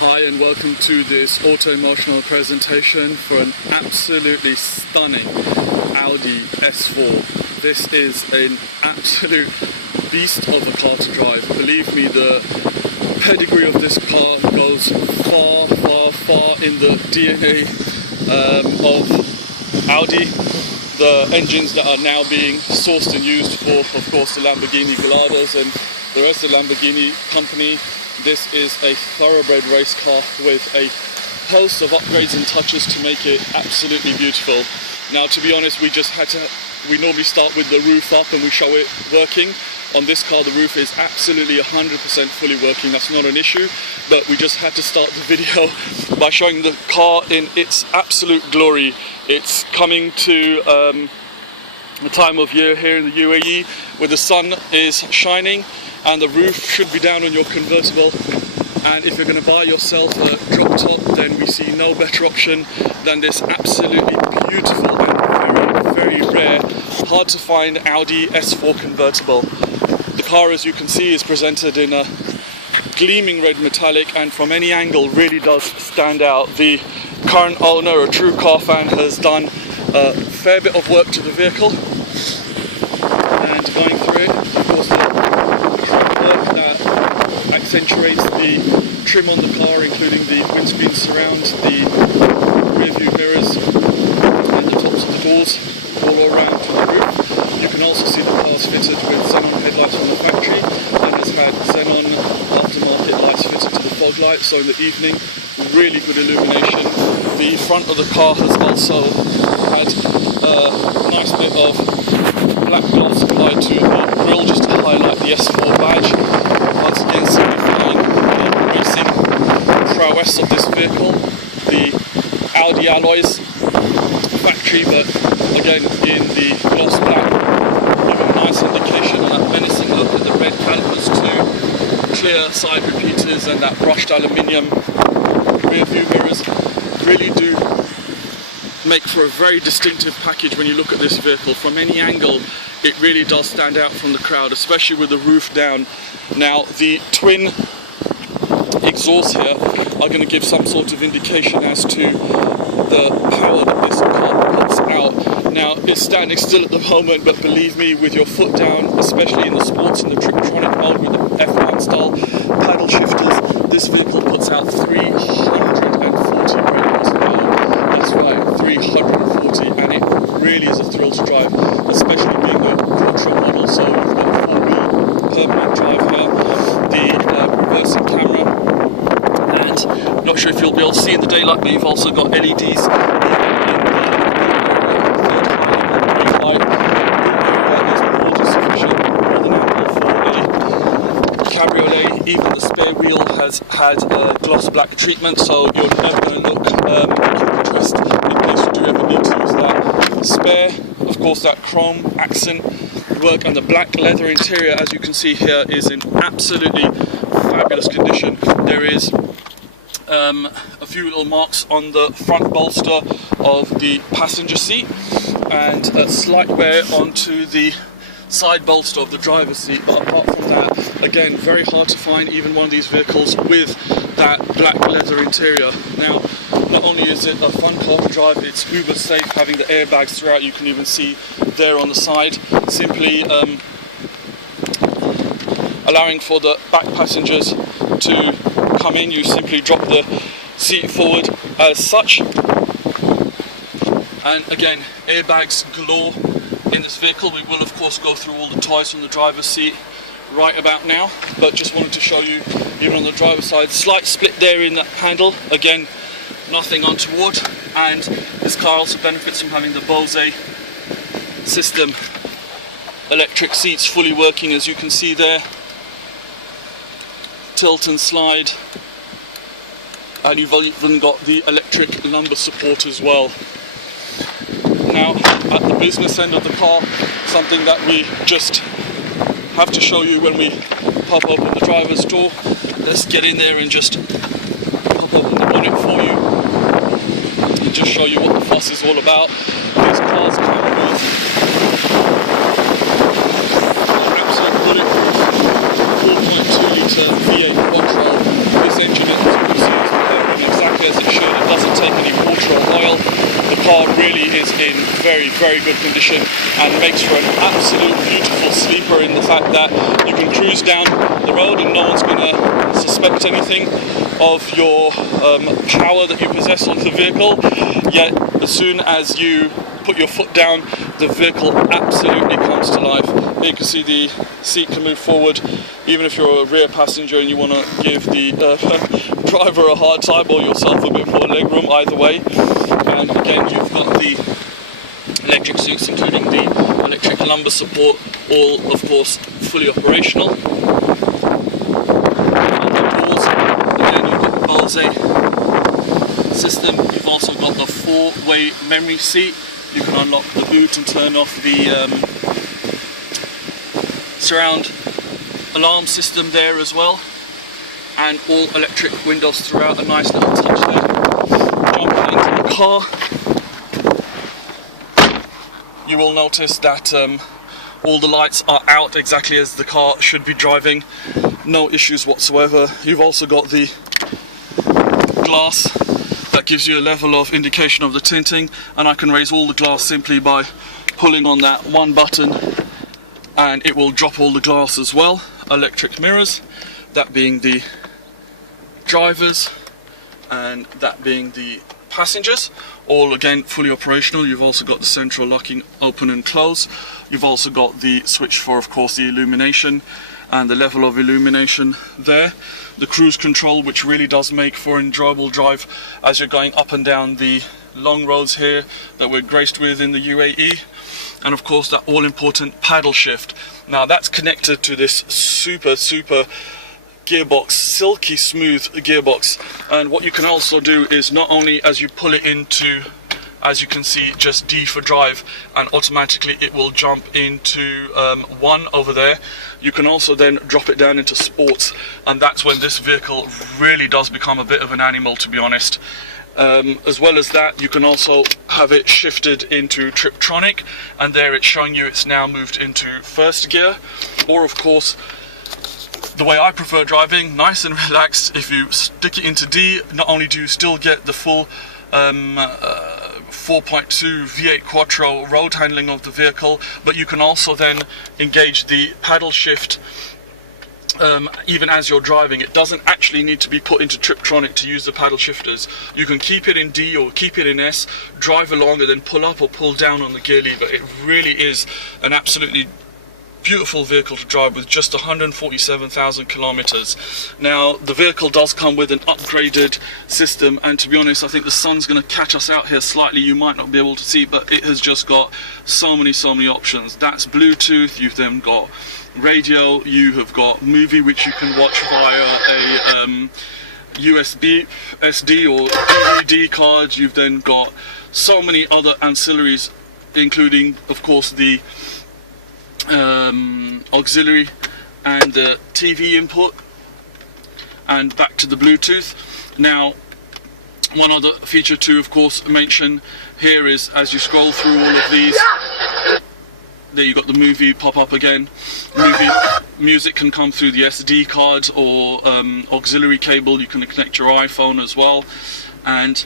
Hi and welcome to this auto-emotional presentation for an absolutely stunning Audi S4. This is an absolute beast of a car to drive. Believe me, the pedigree of this car goes far in the DNA of Audi. The engines that are now being sourced and used for, of course, the Lamborghini Gallardos and the rest of the Lamborghini company. This is a thoroughbred race car with a host of upgrades and touches to make it absolutely beautiful. Now, to be honest, we normally start with the roof up and we show it working. On this car, the roof is absolutely 100% fully working. That's not an issue, but we just had to start the video by showing the car in its absolute glory. It's coming to the time of year here in the UAE where the sun is shining and the roof should be down on your convertible, and if you're going to buy yourself a drop top, then we see no better option than this absolutely beautiful and very rare, hard to find Audi S4 convertible. The car, as you can see, is presented in a gleaming red metallic and from any angle really does stand out. The current owner, a true car fan, has done a fair bit of work to the vehicle, and going through it, of course, the work that accentuates the trim on the car, including the windscreen surround, the rear view mirrors and the tops of the doors all around to the roof. You can also see the car is fitted with xenon headlights from the factory and has had xenon aftermarket lights fitted to the fog lights, so in the evening really good illumination. The front of the car has also had a nice bit of black gloss applied to the grille just to highlight the S4 badge, once again signifying the racing prowess of this vehicle. The Audi alloys, factory, but again in the gloss black, giving a nice indication of that menacing look at the red calipers to clear side repeaters and that brushed aluminium rear view mirrors really do make for a very distinctive package when you look at this vehicle. From any angle it really does stand out from the crowd, especially with the roof down. Now, the twin exhausts here are going to give some sort of indication as to the power that this car puts out. Now, it's standing still at the moment, but believe me, with your foot down, especially in the sports and the Triptronic mode with the F1 style paddle shifters, this vehicle puts out 340 brake horsepower. That's right, 340, and it really is a thrill to drive, especially being a Quattro model. So we've got 4-wheel permanent drive here, the reversing camera, and not sure if you'll be able to see in the daylight, but you've also got LEDs in the third brake light. Is more than sufficient, more than ample for a cabriolet. Even the spare wheel has had a gloss black treatment, so you're never going to look interest in case you do ever need to use that. Spare, of course, that chrome accent work, and the black leather interior, as you can see here, is in absolutely fabulous condition. There is a few little marks on the front bolster of the passenger seat and a slight wear onto the side bolster of the driver's seat, but apart from that, again, very hard to find even one of these vehicles with that black leather interior. Now, not only is it a fun car to drive, it's uber safe, having the airbags throughout. You can even see there on the side, simply allowing for the back passengers to come in. You simply drop the seat forward as such, and again, airbags galore in this vehicle. We will of course go through all the toys from the driver's seat right about now, but just wanted to show you, even on the driver's side, slight split there in the handle, again nothing untoward, and this car also benefits from having the Bose system electric seats fully working, as you can see there, tilt and slide, and you've even got the electric lumbar support as well. Now, at the business end of the car, something that we just have to show you when we pop open the driver's door. Let's get in there and just pop open the bonnet for you and just show you what the fuss is all about. These cars come with absolute bulletproof 4.2 litre V8 Quattro. This engine, as you can see, is is in very, very good condition and makes for an absolute beautiful sleeper in the fact that you can cruise down the road and no one's going to suspect anything of your power that you possess on the vehicle. Yet as soon as you put your foot down, the vehicle absolutely comes to life. Here you can see the seat can move forward, even if you're a rear passenger and you want to give the driver a hard time or yourself a bit more legroom, either way. And again, you've got the electric seats, including the electric lumbar support, all of course fully operational. Again, you've got the 𝗔𝗨𝗧𝗢𝗢𝗡𝗠𝗢𝗧𝗔𝗟 system. You've also got the 4-way memory seat. You can unlock the boot and turn off the surround alarm system there as well, and all electric windows throughout. A nice little touch there. Jumping into the car, you will notice that all the lights are out exactly as the car should be driving. No issues whatsoever. You've also got the glass that gives you a level of indication of the tinting, and I can raise all the glass simply by pulling on that one button and it will drop all the glass as well. Electric mirrors, that being the drivers and that being the passengers, all again fully operational. You've also got the central locking open and close. You've also got the switch for, of course, the illumination and the level of illumination there. The cruise control, which really does make for an enjoyable drive as you're going up and down the long roads here that we're graced with in the UAE. And of course that all important paddle shift. Now that's connected to this super gearbox, silky smooth gearbox. And what you can also do is, not only as you pull it into, as you can see, just D for drive, and automatically it will jump into 1 over there, you can also then drop it down into sports, and that's when this vehicle really does become a bit of an animal, to be honest. As well as that, you can also have it shifted into Triptronic, and there it's showing you it's now moved into first gear. Or of course, the way I prefer driving, nice and relaxed, if you stick it into D, not only do you still get the full 4.2 V8 Quattro road handling of the vehicle, but you can also then engage the paddle shift even as you're driving. It doesn't actually need to be put into Triptronic to use the paddle shifters. You can keep it in D or keep it in S, drive along and then pull up or pull down on the gear lever. It really is an absolutely beautiful vehicle to drive with just 147,000 kilometers. Now the vehicle does come with an upgraded system, and to be honest, I think the sun's going to catch us out here slightly. You might not be able to see, but it has just got so many options. That's Bluetooth. You've then got radio, you have got movie, which you can watch via a USB, SD or DVD card. You've then got so many other ancillaries, including of course the auxiliary and the TV input, and back to the Bluetooth. Now one other feature to of course mention here is, as you scroll through all of these, there you got the movie pop up again. Music can come through the SD card or auxiliary cable. You can connect your iPhone as well, and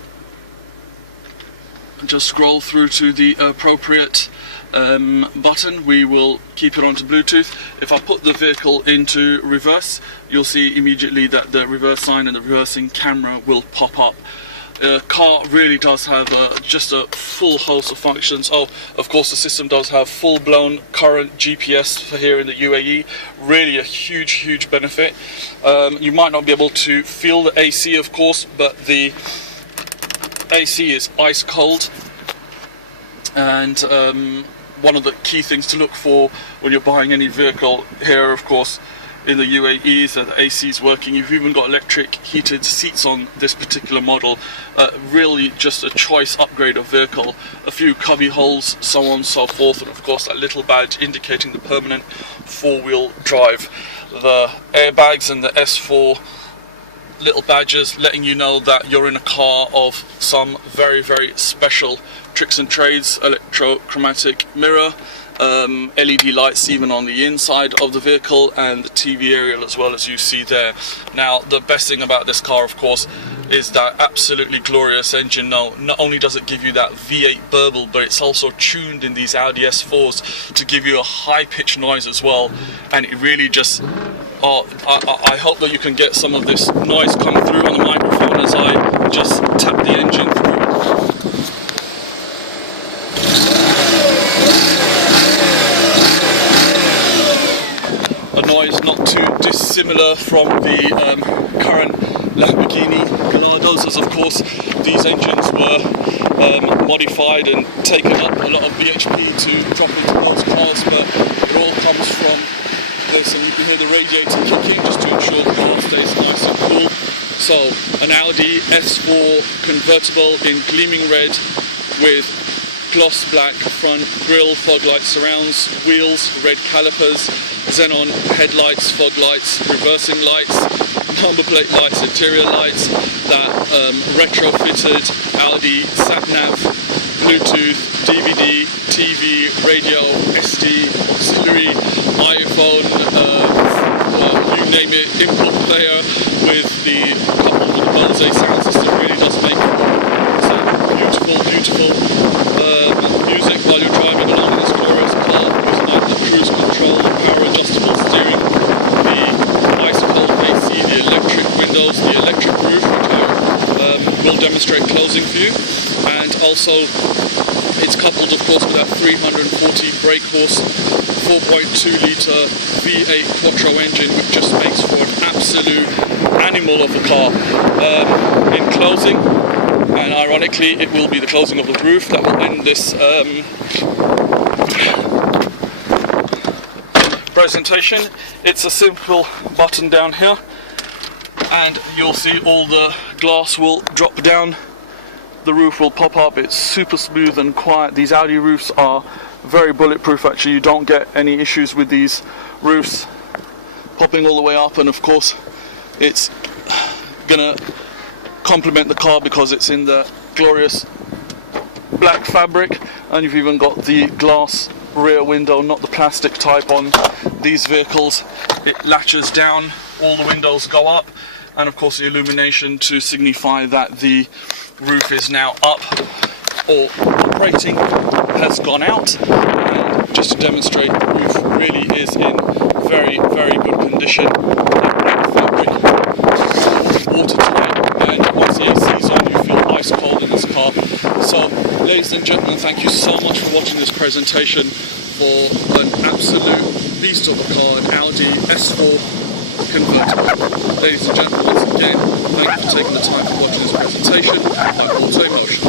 just scroll through to the appropriate button. We will keep it onto Bluetooth. If I put the vehicle into reverse, you'll see immediately that the reverse sign and the reversing camera will pop up. The car really does have just a full host of functions. Oh, of course the system does have full-blown current GPS for here in the UAE. Really a huge benefit. You might not be able to feel the AC, of course, but the AC is ice cold. And one of the key things to look for when you're buying any vehicle here, of course, in the UAE, is that the AC is working. You've even got electric heated seats on this particular model. Really just a choice upgrade of vehicle. A few cubby holes, so on and so forth, and of course that little badge indicating the permanent 4-wheel drive. The airbags and the S4 little badges letting you know that you're in a car of some very special tricks and trades. Electrochromatic mirror, LED lights even on the inside of the vehicle, and the TV aerial as well, as you see there. Now the best thing about this car, of course, is that absolutely glorious engine. Now, not only does it give you that V8 burble, but it's also tuned in these Audi S4s to give you a high-pitched noise as well, and it really just... I hope that you can get some of this noise come through on the microphone as I just tap the engine through. A noise not too dissimilar from the current Lamborghini Gallardos, as of course these engines were modified and taken up a lot of BHP to drop into those cars, but it all comes from this, and you can hear the radiator kicking just to ensure the car stays nice and cool. So an Audi S4 convertible in gleaming red with gloss black front grille, fog light surrounds, wheels, red calipers, xenon headlights, fog lights, reversing lights, number plate lights, interior lights, that retrofitted Audi sat-nav, Bluetooth, DVD, TV, radio, SD, auxiliary, iPhone, you name it, input player with the coupled with the 𝗔𝗨𝗧𝗢𝗢𝗡𝗢𝗓 sound system. Really does make some beautiful music while you're driving along in this glorious car, with like the cruise control, power adjustable steering, the bicycle AC, the electric windows, the electric roof, which I will demonstrate closing for you, and also it's coupled of course with that 340 brake horse 4.2 litre V8 Quattro engine, which just makes for an absolute animal of a car. In closing, and ironically it will be the closing of the roof that will end this presentation. It's a simple button down here and you'll see all the glass will drop down, the roof will pop up. It's super smooth and quiet. These Audi roofs are very bulletproof actually. You don't get any issues with these roofs popping all the way up, and of course it's gonna complement the car because it's in the glorious black fabric, and you've even got the glass rear window, not the plastic type on these vehicles. It latches down, all the windows go up, and of course the illumination to signify that the roof is now up or operating has gone out. And just to demonstrate, the roof really is in very, very good condition. That fabric, watertight, and once the AC is on you feel ice cold in this car. So ladies and gentlemen, thank you so much for watching this presentation for an absolute beast of a car, an Audi S4 convertible. Ladies and gentlemen, once again, thank you for taking the time to watch this presentation. I'm 𝗔𝗨𝗧𝗢𝗢𝗡𝗢𝗓𝗔𝗟.